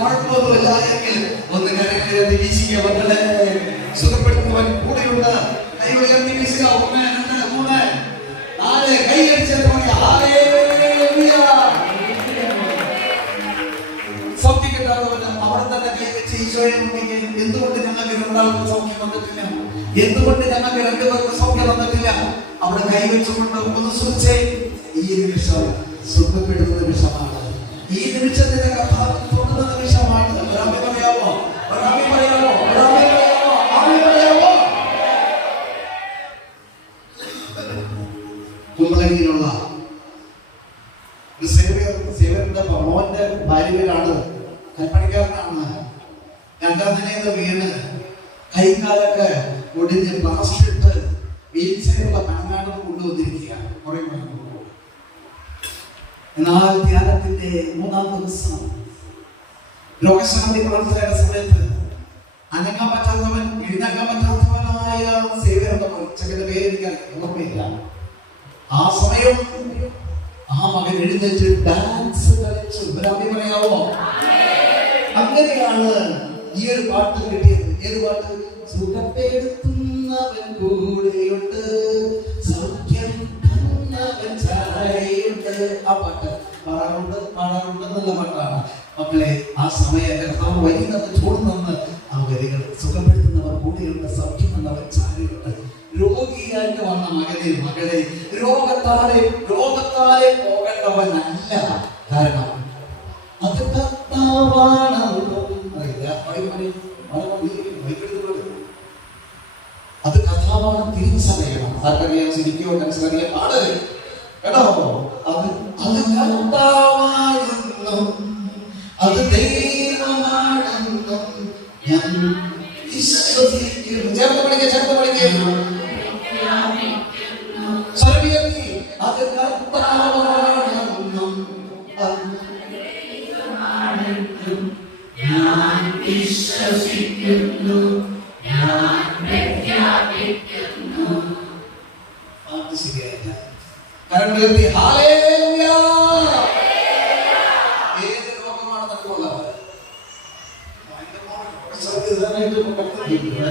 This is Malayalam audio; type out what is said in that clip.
കുഴപ്പമൊന്നുമില്ല. എങ്കിൽ ഒന്ന് കരങ്ങളെ വീശിയ മക്കളെ. സുഖപ്പെടുത്തുവാൻ കൂടെയുണ്ട് കൈ ഉയർത്തി വീശുക ഒന്ന് രണ്ട് മൂന്ന്. നാല്. കൈ മതി സൗഖ്യം കിട്ടാത്തവന് തന്നെ കൈ വെച്ച് ഈശോയെ മുന്നിൽ എന്തുകൊണ്ട് ഞങ്ങൾക്ക് രണ്ടാൾക്ക് സൗഖ്യം വന്നിട്ടില്ല? എന്തുകൊണ്ട് ഞങ്ങൾക്ക് രണ്ടുപേർക്ക് സൗഖ്യം വന്നിട്ടില്ല? അവിടെ കൈവച്ചുകൊണ്ട് ഒന്ന് സൂചിച്ചേ ഈ നിമിഷം സുഖപ്പെടുന്ന നിമിഷമാണ് സേവ്യറിന്റെ മോന്റെ ഭാര്യയിലാണ് കൽപ്പണിക്കാരനാണ്. രണ്ടാം നിലയിൽ വീണ് കൈകാലൊക്കെ ഒടിഞ്ഞ് പ്ലാസ്റ്റിട്ട് വീൽ ചെയറുള്ള പനങ്ങാട് കൊണ്ടുവന്നിരിക്കുകയാണ്. കുറെ എന്നാൽ ധ്യാനത്തിന്റെ മൂന്നാം ദിവസം ലോകശാന്തി പ്രവർത്തനയുടെ സമയത്ത് അനങ്ങാൻ പറ്റാത്തവൻ എഴുന്നേക്കാൻ പറ്റാത്തവനായ സേവനം ചെക്കന്റെ പേര് എനിക്ക് ഓർമ്മയില്ല. ആ സമയം ആ മകൻ എഴുന്നേറ്റ് ഡാൻസ് കളിച്ചു ഒരാമി പറയാവോ അങ്ങനെയാണ് ഈ ഒരു പാട്ട് കിട്ടിയത്. ഏത് പാട്ട്? സുഖപ്പെടുത്തുന്നവൻ കൂടെയുണ്ട് സൗഖ്യം തന്നവൻ ചാരയുണ്ട് ആ പാട്ട് പാടാറുണ്ട് പാടാറുണ്ട് എന്നുള്ള പാട്ടാണ്. മക്കളെ ആ സമയം കർത്താവ് വരികത്ത് രോഗിയായിട്ട് വന്ന മകനെ മകളെ രോഗത്താലെ രോഗത്താലെ പോകേണ്ടവനല്ല കാരണം അത്. മൈക്കെടുത്ത് അത് കഥാവാണ് തിരിച്ചറിയണം. ആർക്കറിയാം? ശരിക്കോ മനസ്സിലറിയാം പാട് കേട്ടോ? അത് അത് കർത്താവാണെന്നും അത് ദൈവമാണെന്നും ഞാൻ വിശ്വസിക്കുന്നു ചേർത്ത് പഠിക്കുക ചേർത്ത് പഠിക്കുക സ്വർഗീയത്തിൽ അത് കർത്താവാണെന്നും അത് പാട്ട് ശരിയായില്ല കരം ഉയർത്തി ഹല്ലേലൂയ ഏത് രോഗമാണ് തന്നുള്ളത് ഭയങ്കരമായ രോഗശാന്തി ഇതാനായിട്ട് ഇപ്പൊ കടന്നിരിക്കുന്നത്.